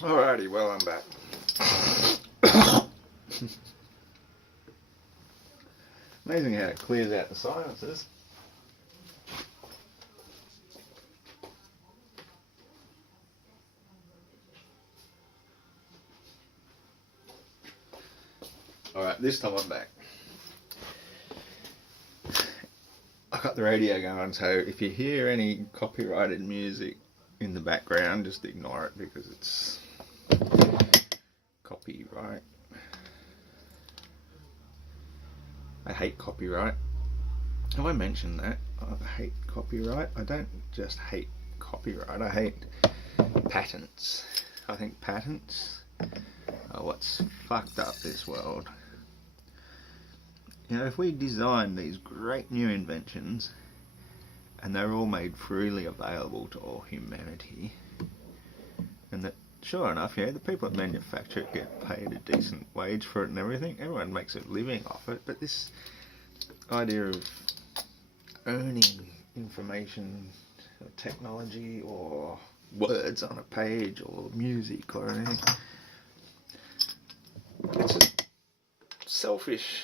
Alrighty, well, I'm back. Amazing how it clears out the silences. Alright, this time I'm back. I got the radio going, so if you hear any copyrighted music in the background, just ignore it because it's copyright. I hate copyright. Have I mentioned that? I hate copyright. I don't just hate copyright, I hate patents. I think patents are what's fucked up this world. You know, if we design these great new inventions and they're all made freely available to all humanity, and that, sure enough, yeah, the people that manufacture it get paid a decent wage for it and everything, everyone makes a living off it, but this idea of earning information or technology or words on a page or music or anything, it's a selfish,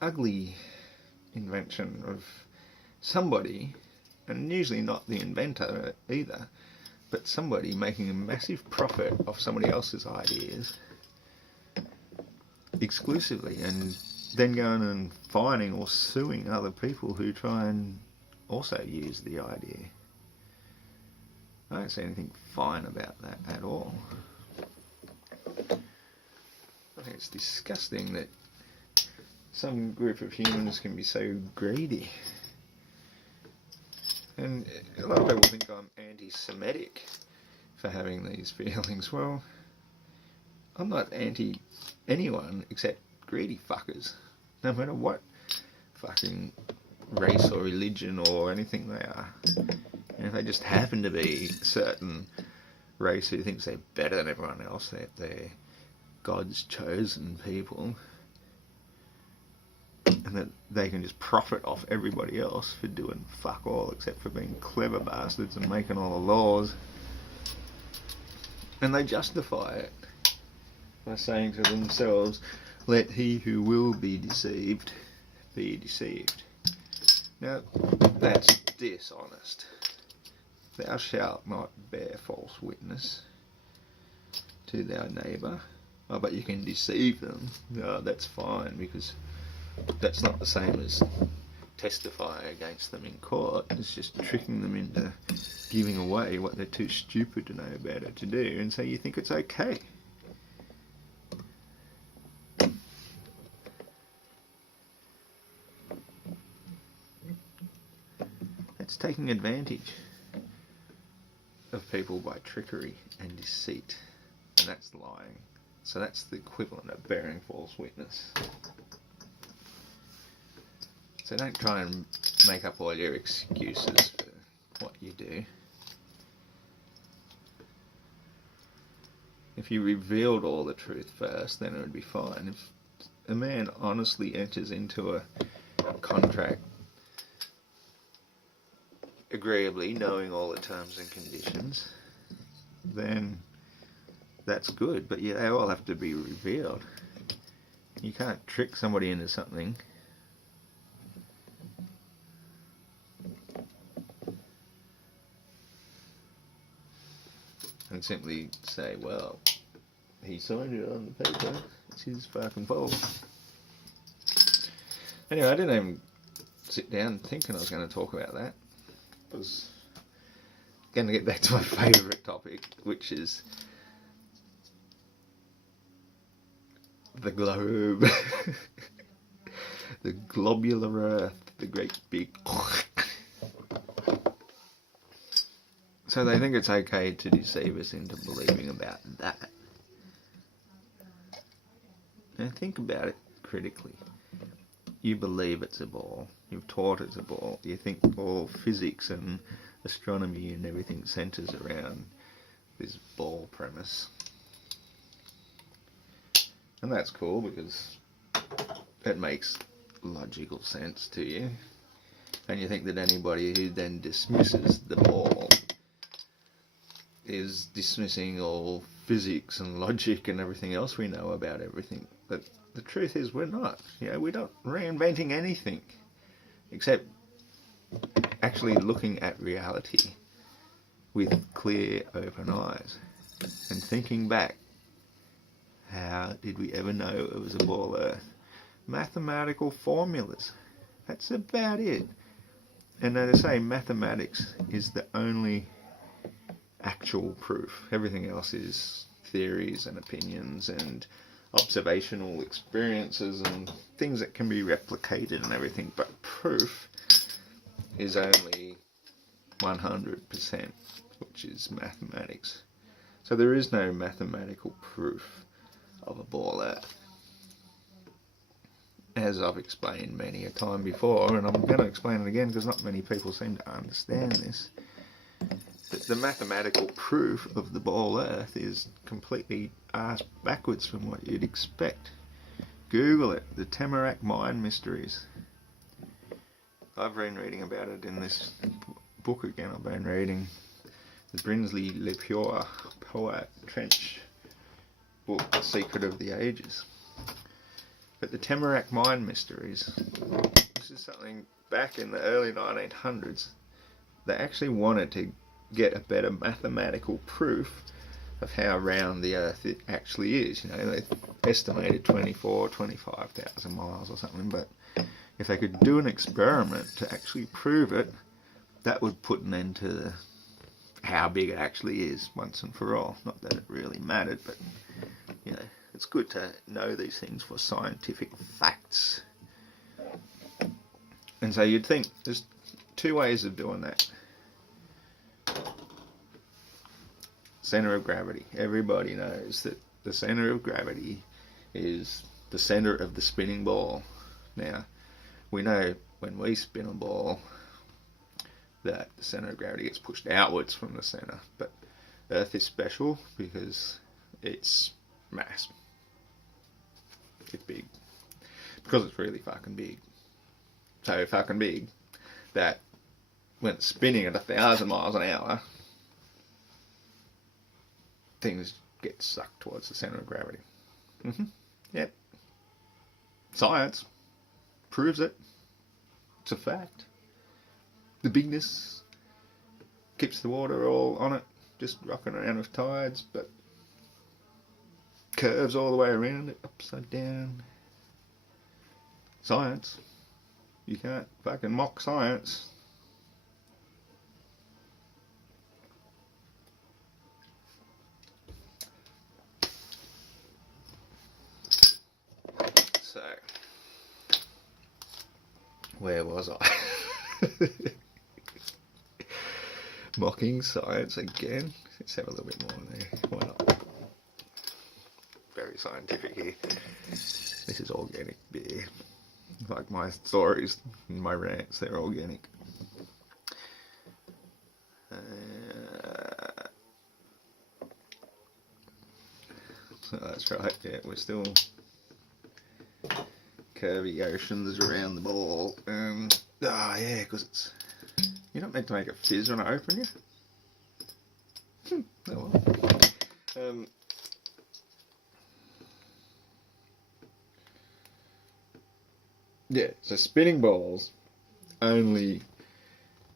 ugly invention of somebody, and usually not the inventor either, but somebody making a massive profit off somebody else's ideas exclusively, and then going and fining or suing other people who try and also use the idea. I don't see anything fine about that at all. I think it's disgusting that some group of humans can be so greedy. And a lot of people think I'm anti-Semitic for having these feelings. Well, I'm not anti anyone except greedy fuckers, no matter what fucking race or religion or anything they are. And if they just happen to be a certain race who thinks they're better than everyone else, that they're God's chosen people, and that they can just profit off everybody else for doing fuck all except for being clever bastards and making all the laws, and they justify it by saying to themselves, let he who will be deceived be deceived. Now, that's dishonest. Thou shalt not bear false witness to thy neighbour. Oh, but you can deceive them. Oh, that's fine, because that's not the same as testifying against them in court. It's just tricking them into giving away what they're too stupid to know better to do, and so you think it's okay. That's taking advantage of people by trickery and deceit, and that's lying. So that's the equivalent of bearing false witness. So don't try and make up all your excuses for what you do. If you revealed all the truth first, then it would be fine. If a man honestly enters into a contract agreeably, knowing all the terms and conditions, then that's good. But yeah, they all have to be revealed. You can't trick somebody into something and simply say, well, he signed it on the paper, it's his fucking fault. Anyway, I didn't even sit down thinking I was going to talk about that. I was going to get back to my favourite topic, which is the globe. The globular earth, the great big... So they think it's okay to deceive us into believing about that. Now think about it critically. You believe it's a ball. You've taught it's a ball. You think all physics and astronomy and everything centres around this ball premise. And that's cool because it makes logical sense to you. And you think that anybody who then dismisses the ball is dismissing all physics and logic and everything else we know about everything. But the truth is we're not. You know, we're not reinventing anything except actually looking at reality with clear, open eyes and thinking back. How did we ever know it was a ball Earth? Mathematical formulas. That's about it. And they say mathematics is the only actual proof. Everything else is theories and opinions and observational experiences and things that can be replicated and everything. But proof is only 100%, which is mathematics. So there is no mathematical proof of a ball Earth. As I've explained many a time before, and I'm going to explain it again because not many people seem to understand this, that the mathematical proof of the ball Earth is completely arse backwards from what you'd expect. Google it, the Tamarack Mine Mysteries. I've been reading about it in this book again. I've been reading the Brinsley Le Pure Poet Trench book, The Secret of the Ages. But the Tamarack Mine Mysteries, this is something back in the early 1900s. They actually wanted to get a better mathematical proof of how round the Earth it actually is. You know, they estimated 25,000 miles or something, but if they could do an experiment to actually prove it, that would put an end to how big it actually is once and for all. Not that it really mattered, but you know, it's good to know these things for scientific facts. And so you'd think there's two ways of doing that. Center of gravity. Everybody knows that the center of gravity is the center of the spinning ball. Now, we know when we spin a ball that the center of gravity gets pushed outwards from the center, but Earth is special because it's mass. It's big. Because it's really fucking big. So fucking big that when it's spinning at 1,000 miles an hour, things get sucked towards the center of gravity. Yep. Science proves it. It's a fact. The bigness keeps the water all on it, just rocking around with tides, but curves all the way around it, upside down. Science. You can't fucking mock science. So, where was I? Mocking science again. Let's have a little bit more there. Why not? Very scientific here. This is organic beer. Like my stories and my rants, they're organic. So that's right, yeah, we're still curvy oceans around the ball. Yeah, because it's... You're not meant to make it fizz when I open you. Oh well. Yeah, so spinning balls only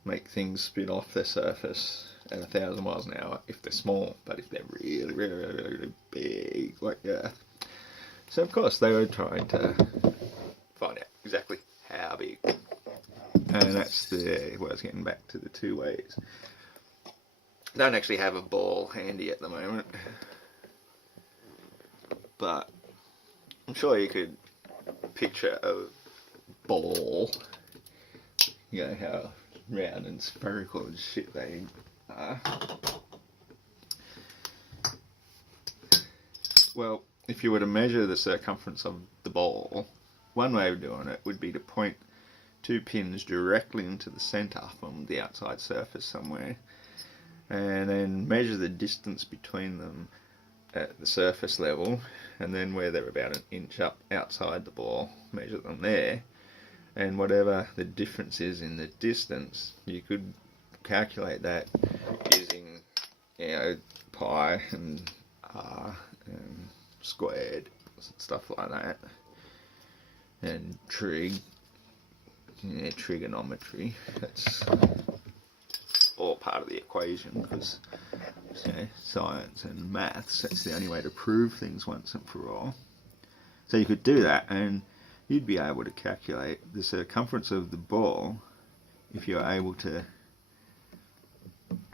make things spin off their surface at 1,000 miles an hour if they're small, but if they're really, really, really, really big, like Earth. So of course they were trying to find out exactly how big. And that's where I was getting back to the two ways. I don't actually have a ball handy at the moment, but I'm sure you could picture a ball, you know how round and spherical and shit they are. Well, if you were to measure the circumference of the ball, one way of doing it would be to point two pins directly into the centre from the outside surface somewhere, and then measure the distance between them at the surface level, and then where they're about an inch up outside the ball, measure them there, and whatever the difference is in the distance, you could calculate that using, you know, pi and R and squared, stuff like that, and trigonometry. That's all part of the equation, because science and maths, that's the only way to prove things once and for all. So you could do that, and you'd be able to calculate the circumference of the ball if you're able to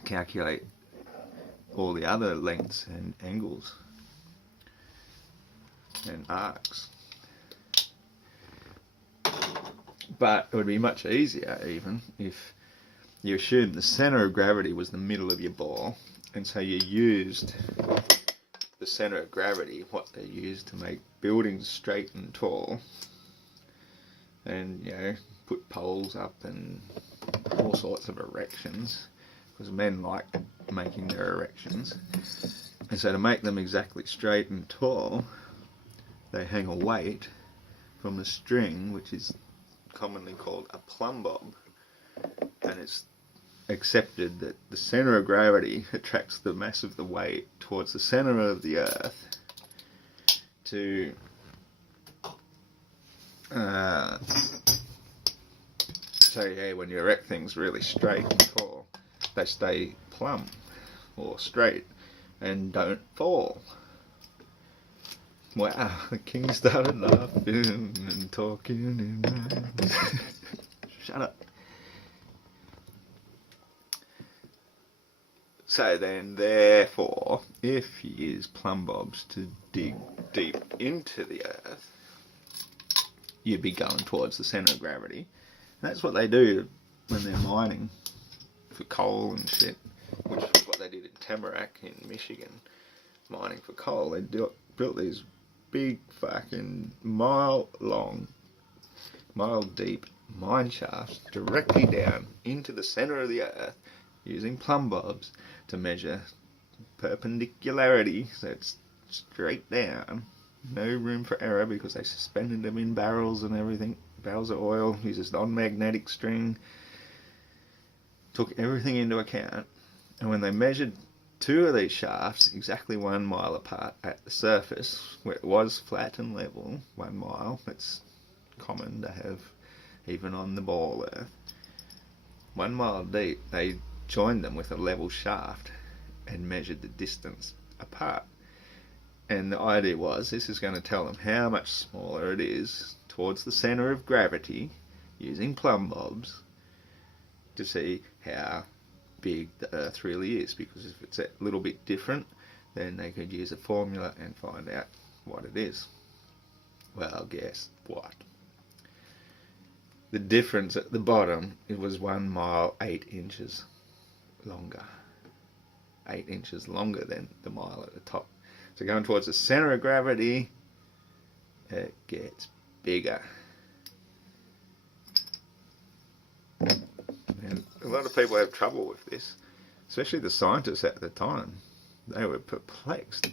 calculate all the other lengths and angles and arcs. But it would be much easier even if you assumed the centre of gravity was the middle of your ball, and so you used the centre of gravity, what they use to make buildings straight and tall, and put poles up and all sorts of erections, because men like making their erections. And so to make them exactly straight and tall, they hang a weight from a string, which is commonly called a plumb bob, and it's accepted that the centre of gravity attracts the mass of the weight towards the centre of the earth to when you erect things really straight and tall, they stay plumb or straight and don't fall. Wow, the king started laughing and talking in rhymes. Shut up. So then, therefore, if you use plumb bobs to dig deep into the earth, you'd be going towards the centre of gravity. And that's what they do when they're mining for coal and shit, which is what they did in Tamarack in Michigan, mining for coal. They built these big fucking mile deep mine shafts directly down into the centre of the earth using plumb bobs to measure perpendicularity, so it's straight down, no room for error, because they suspended them in barrels and everything, barrels of oil, uses non-magnetic string, took everything into account. And when they measured two of these shafts exactly 1 mile apart at the surface, where it was flat and level, 1 mile, that's common to have even on the ball earth, 1 mile deep, they joined them with a level shaft and measured the distance apart. And the idea was, this is going to tell them how much smaller it is towards the centre of gravity using plumb bobs to see how big the earth really is, because if it's a little bit different, then they could use a formula and find out what it is. Well, guess what? The difference at the bottom, it was 1 mile 8 inches longer. 8 inches longer than the mile at the top. So going towards the centre of gravity, it gets bigger. And a lot of people have trouble with this, especially the scientists at the time. They were perplexed.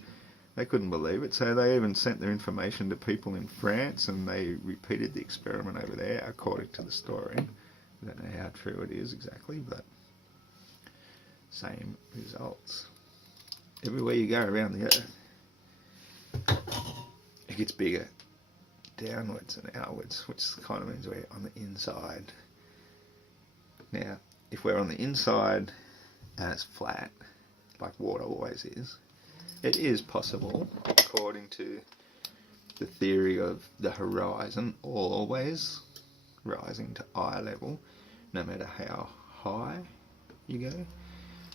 They couldn't believe it, so they even sent their information to people in France, and they repeated the experiment over there, according to the story. I don't know how true it is exactly, but same results. Everywhere you go around the earth, it gets bigger, downwards and outwards, which kind of means we're on the inside. Now, if we're on the inside and it's flat, like water always is, it is possible, according to the theory of the horizon always rising to eye level, no matter how high you go.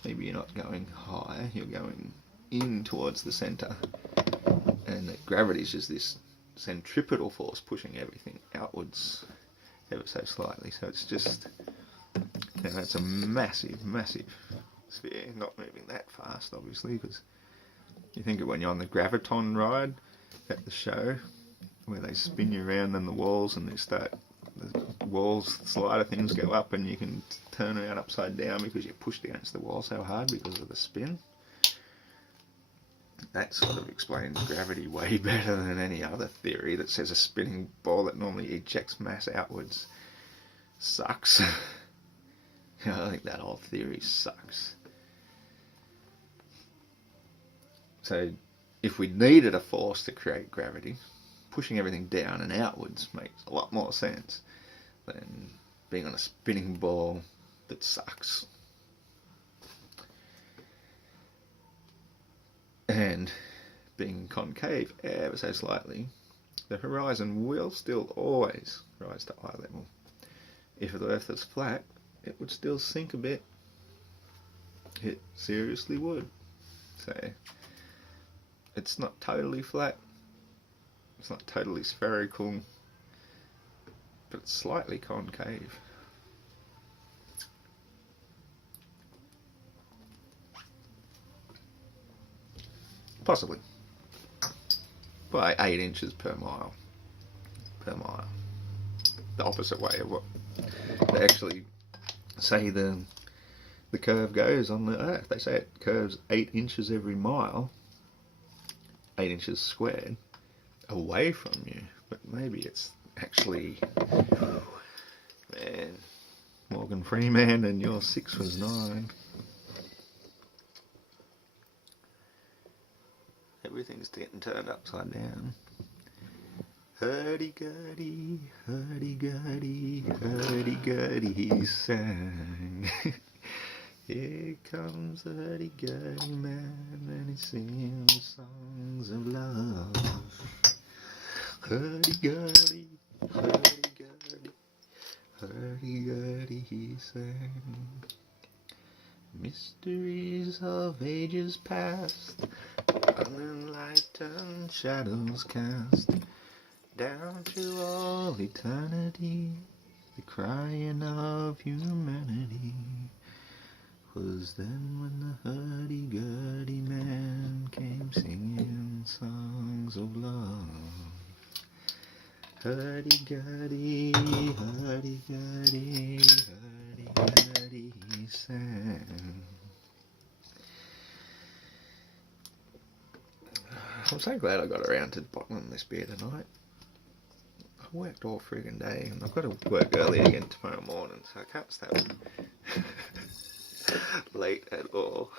Maybe you're not going high, you're going in towards the centre, and that gravity is just this centripetal force pushing everything outwards ever so slightly. So it's just, it's a massive, massive sphere, not moving that fast, obviously, because you think of when you're on the graviton ride at the show, where they spin you around in the walls and the walls, slider things go up and you can turn around upside down because you're pushed against the wall so hard because of the spin. That sort of explains gravity way better than any other theory that says a spinning ball that normally ejects mass outwards sucks. I think that whole theory sucks. So if we needed a force to create gravity, pushing everything down and outwards makes a lot more sense than being on a spinning ball that sucks. And being concave ever so slightly, the horizon will still always rise to eye level. If the Earth is flat, it would still sink a bit. It seriously would. So it's not totally flat, it's not totally spherical, but it's slightly concave. Possibly by 8 inches per mile. The opposite way of what they actually say the curve goes on the Earth. They say it curves 8 inches every mile, 8 inches squared, away from you. But maybe it's actually, man, Morgan Freeman, and your 6 was 9. Everything's getting turned upside down. Hurdy-gurdy, hurdy-gurdy, hurdy-gurdy, he sang. Here comes the hurdy-gurdy man, and he's singing songs of love. Hurdy-gurdy, hurdy-gurdy, hurdy-gurdy, he sang. Mysteries of ages past, unenlightened shadows cast, down to all eternity, the crying of humanity was then when the hurdy-gurdy man came singing songs of love. Hurdy-gurdy, hurdy-gurdy, hurdy-gurdy, he sang. I'm so glad I got around to bottling this beer tonight. I worked all friggin' day, and I've got to work early again tomorrow morning, so I can't stay late at all.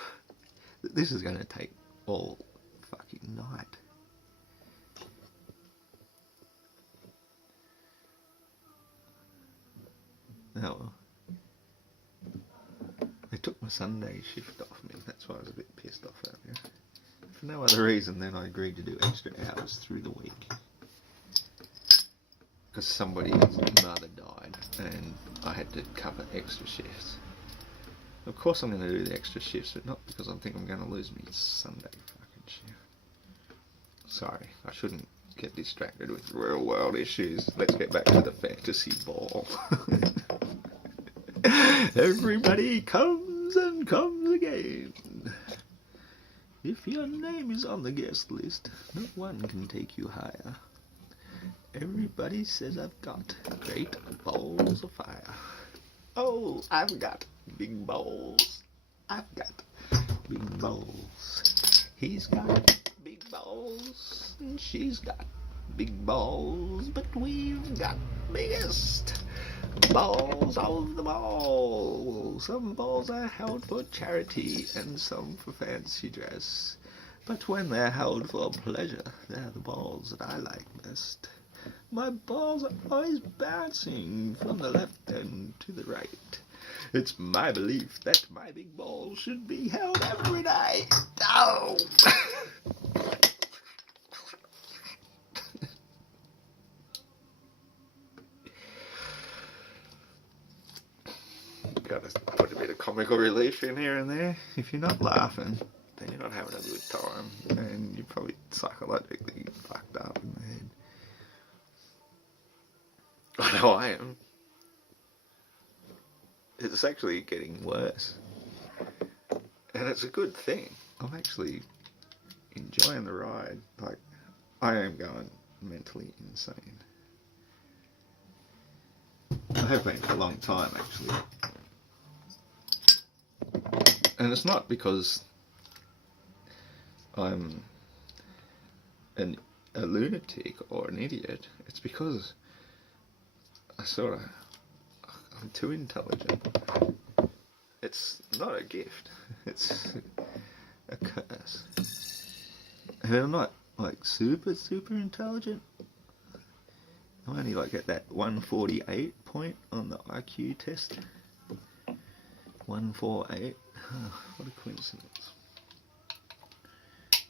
This is going to take all fucking night. Oh, they took my Sunday shift off me. That's why I was a bit pissed off earlier. For no other reason than I agreed to do extra hours through the week. Because somebody's mother died and I had to cover extra shifts. Of course I'm going to do the extra shifts, but not because I think I'm going to lose me Sunday fucking shift. Sorry, I shouldn't get distracted with real world issues. Let's get back to the fantasy ball. Everybody comes and comes again. If your name is on the guest list, no one can take you higher. Everybody says I've got great balls of fire. Oh, I've got big balls. I've got big balls. He's got big balls, and she's got big balls, but we've got biggest balls of them all. Some balls are held for charity and some for fancy dress, but when they're held for pleasure, they're the balls that I like best. My balls are always bouncing from the left end to the right. It's my belief that my big balls should be held every day. Oh! Gotta put a bit of comical relief in here and there. If you're not laughing, then you're not having a good time, and you're probably psychologically fucked up in the head. I know I am. It's actually getting worse, and it's a good thing. I'm actually enjoying the ride. Like, I am going mentally insane. I have been for a long time, actually. And it's not because I'm a lunatic or an idiot. It's because I'm too intelligent. It's not a gift. It's a curse. And I'm not like super intelligent. I'm only like at that 148 point on the IQ test. 148. Oh, what a coincidence.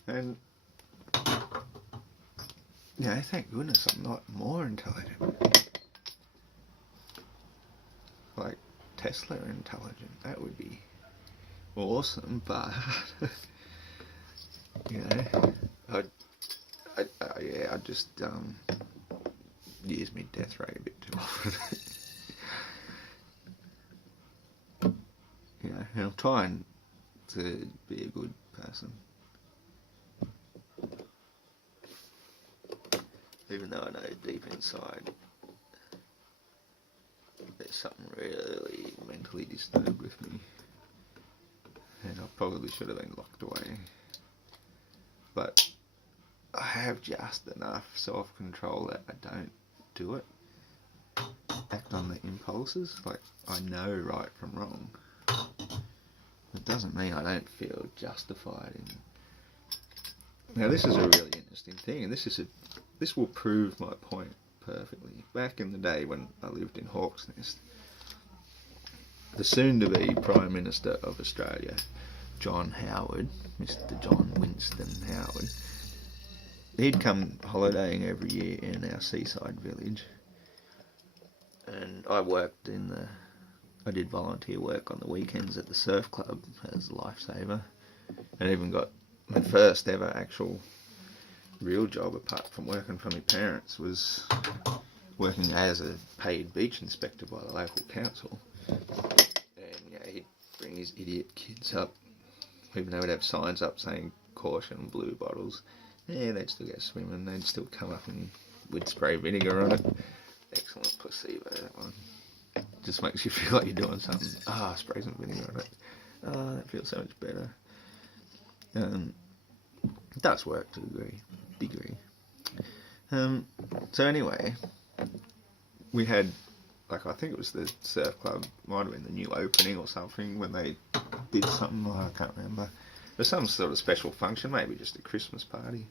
And yeah, thank goodness I'm not more intelligent. Like Tesla intelligent. That would be awesome, but you know, I just use me death rate a bit too often. You know, and I'm trying to be a good person, even though I know deep inside there's something really mentally disturbed with me, and I probably should have been locked away. But I have just enough self-control that I don't do it. Act on the impulses, like I know right from wrong. It doesn't mean I don't feel justified in. Now this is a really interesting thing, and this will prove my point perfectly. Back in the day when I lived in Hawk's Nest, the soon-to-be Prime Minister of Australia, John Howard, Mr. John Winston Howard, he'd come holidaying every year in our seaside village, and I did volunteer work on the weekends at the surf club as a lifesaver, and even got my first ever actual real job apart from working for my parents was working as a paid beach inspector by the local council. And yeah, he'd bring his idiot kids up, even though we'd have signs up saying caution, blue bottles. Yeah, they'd still go swimming, they'd still come up and we'd spray vinegar on it. Excellent placebo, that one. Just makes you feel like you're doing something. Spray some vinegar on it. That feels so much better. It does work to a degree. So anyway, we had, like, I think it was the surf club, might have been the new opening or something, when they did something, I can't remember. There's some sort of special function, maybe just a Christmas party.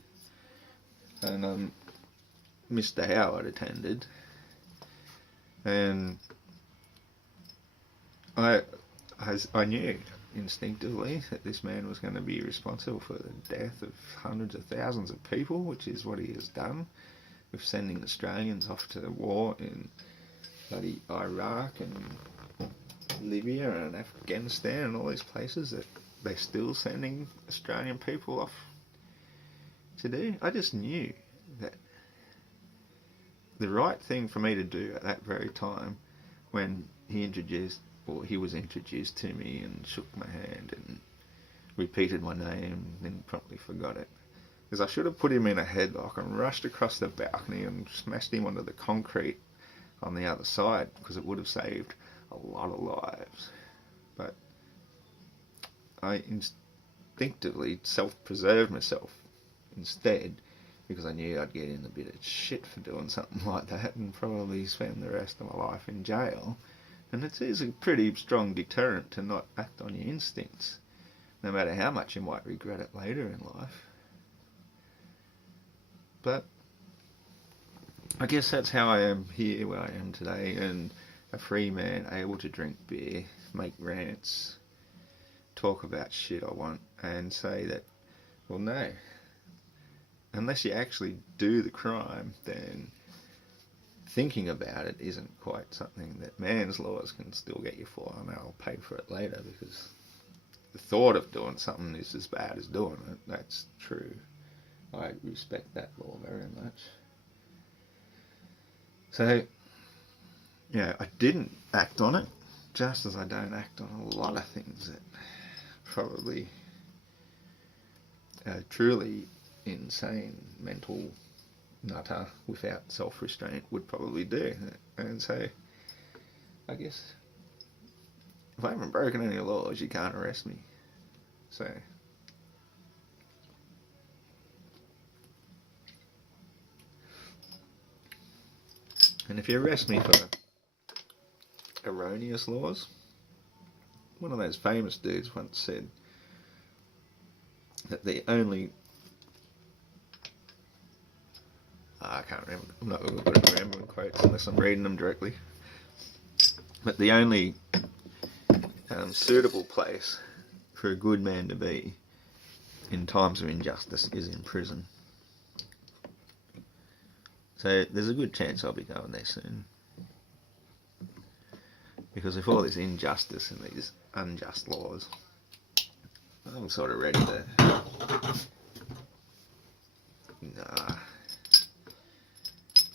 And Mr. Howard attended, and I knew instinctively that this man was going to be responsible for the death of hundreds of thousands of people, which is what he has done with sending Australians off to war in bloody Iraq and Libya and Afghanistan and all these places that they're still sending Australian people off to do. I just knew that the right thing for me to do at that very time, when he was introduced to me and shook my hand and repeated my name and then promptly forgot it, is I should have put him in a headlock and rushed across the balcony and smashed him onto the concrete on the other side, because it would have saved a lot of lives. But I instinctively self-preserved myself instead, because I knew I'd get in a bit of shit for doing something like that and probably spend the rest of my life in jail. And it is a pretty strong deterrent to not act on your instincts, no matter how much you might regret it later in life. But I guess that's how I am here where I am today, and a free man able to drink beer, make rants, talk about shit I want, and say that, well, no, unless you actually do the crime, then thinking about it isn't quite something that man's laws can still get you for, and I'll pay for it later, because the thought of doing something is as bad as doing it. That's true. I respect that law very much. So, yeah, I didn't act on it, just as I don't act on a lot of things that probably truly insane mental nutter without self-restraint would probably do. And so I guess if I haven't broken any laws, you can't arrest me. So and if you arrest me for erroneous laws, one of those famous dudes once said that the only I can't remember. I'm not going to remember quotes unless I'm reading them directly. But the only suitable place for a good man to be in times of injustice is in prison. So there's a good chance I'll be going there soon. Because of all this injustice and these unjust laws, I'm sort of ready to...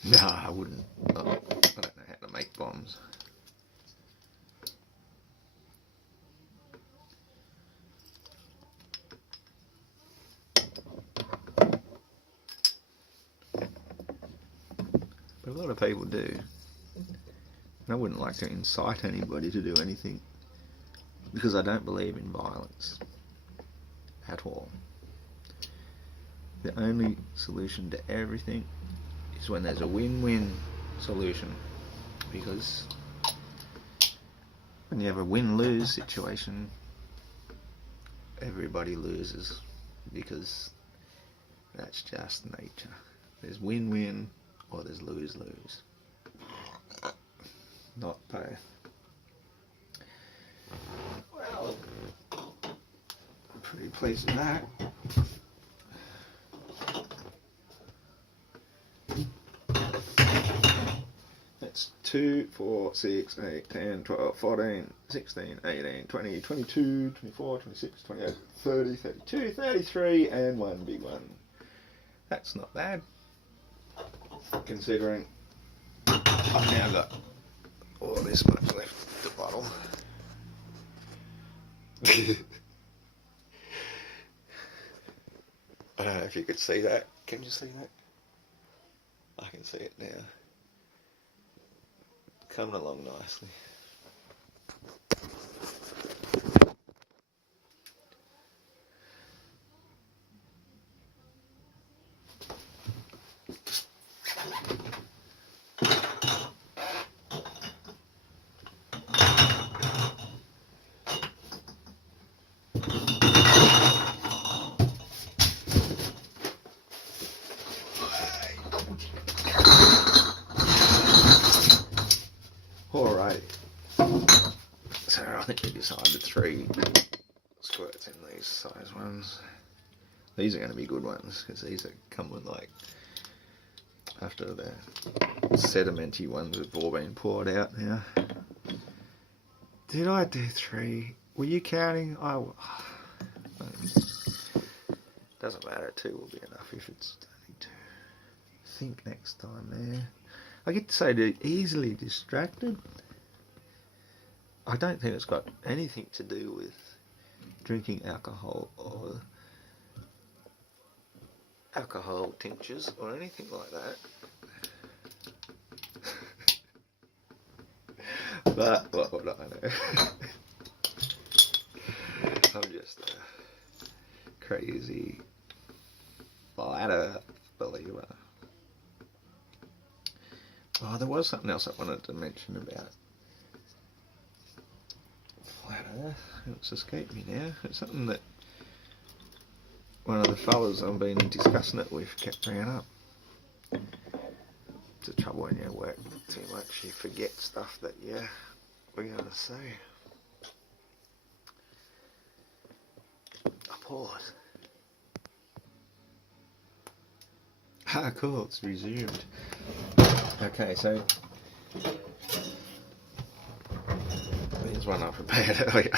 Nah, I wouldn't. I don't know how to make bombs. But a lot of people do. And I wouldn't like to incite anybody to do anything, because I don't believe in violence at all. The only solution to everything is when there's a win-win solution, because when you have a win-lose situation, everybody loses, because that's just nature. There's win-win or there's lose-lose. Not both. Well, I'm pretty pleased with that. That's 2, 4, 6, 8, 10, 12, 14, 16, 18, 20, 22, 24, 26, 28, 30, 32, 33, and one big one. That's not bad, considering I've now got all this much left to bottle. I don't know if you could see that. Can you see that? I can see it now. Coming along nicely. Alright, so I think we decided 3 squirts in these size ones. These are going to be good ones, because these are come with, like, after the sedimenty ones have all been poured out now. Did I do 3? Were you counting? Doesn't matter, 2 will be enough if it's only 2. Think next time there. I get to say they're easily distracted. I don't think it's got anything to do with drinking alcohol or alcohol tinctures or anything like that. But what would I know? I'm just a crazy flat believer. Oh, there was something else I wanted to mention about flat Earth. It's escaped me now. It's something that one of the fellas I've been discussing it with kept bringing up. It's the trouble when you work too much, you forget stuff that we're going to say. I pause. Ah, cool, it's resumed. Okay, so here's one I prepared earlier.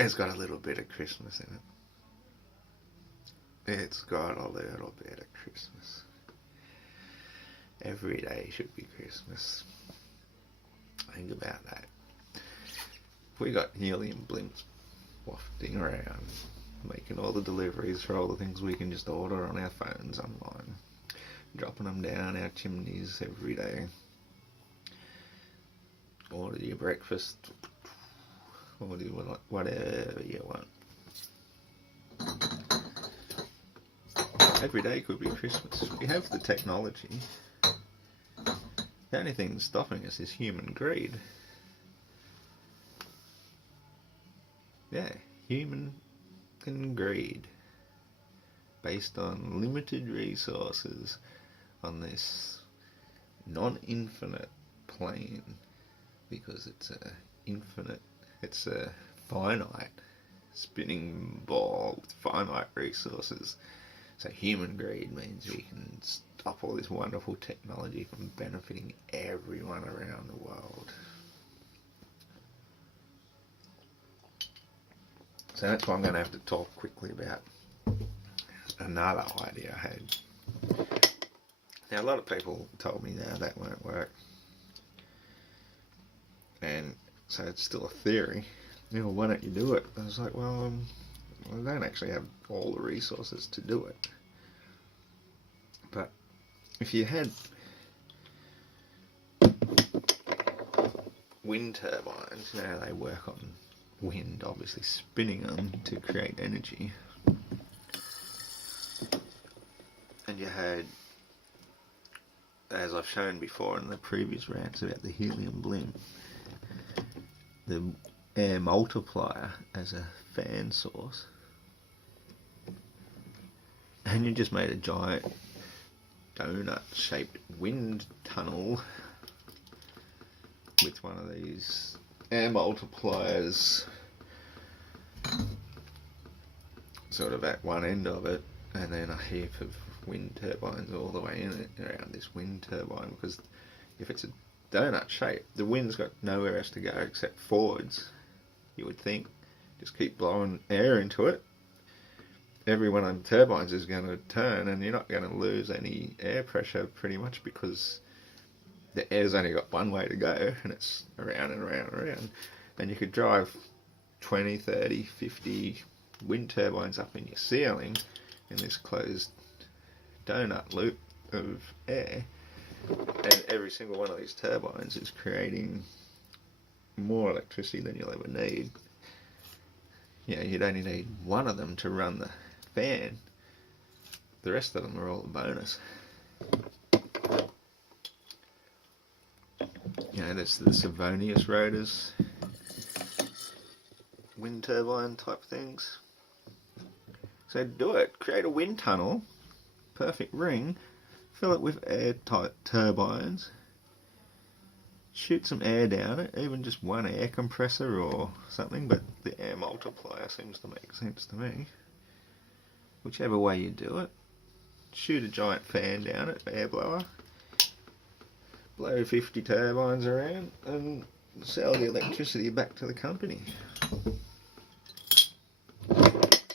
It's got a little bit of Christmas in it. It's got a little bit of Christmas. Every day should be Christmas. Think about that. We got helium blimps wafting around, making all the deliveries for all the things we can just order on our phones online, dropping them down our chimneys every day. Order your breakfast, order whatever you want. Every day could be Christmas. We have the technology. The only thing stopping us is human greed. Yeah, human greed. Based on limited resources on this non-infinite plane, because it's a finite spinning ball with finite resources. So human greed means we can stop all this wonderful technology from benefiting everyone around the world. So that's why I'm going to have to talk quickly about another idea I had. Now, a lot of people told me now that won't work, and so it's still a theory. You know, why don't you do it? I was like, well, I don't actually have all the resources to do it. But if you had wind turbines, you know, they work on wind, obviously spinning them to create energy. And you had, as I've shown before in the previous rants about the helium blimp, the air-multiplier as a fan source. And you just made a giant donut-shaped wind tunnel with one of these air multipliers sort of at one end of it, and then a heap of wind turbines all the way in it around this wind turbine, because if it's a donut shape, the wind's got nowhere else to go except forwards, you would think. Just keep blowing air into it. Every one of the turbines is going to turn, and you're not going to lose any air pressure pretty much, because the air's only got one way to go, and it's around and around and around. And you could drive 20, 30, 50 wind turbines up in your ceiling in this closed donut loop of air, and every single one of these turbines is creating more electricity than you'll ever need. Yeah, you'd only need one of them to run the fan. The rest of them are all a bonus. You know, that's the Savonious Rotors, wind turbine type things. So do it. Create a wind tunnel, perfect ring, fill it with airtight turbines, shoot some air down it, even just one air compressor or something, but the air multiplier seems to make sense to me. Whichever way you do it, shoot a giant fan down it, air blower, blow 50 turbines around, and sell the electricity back to the company.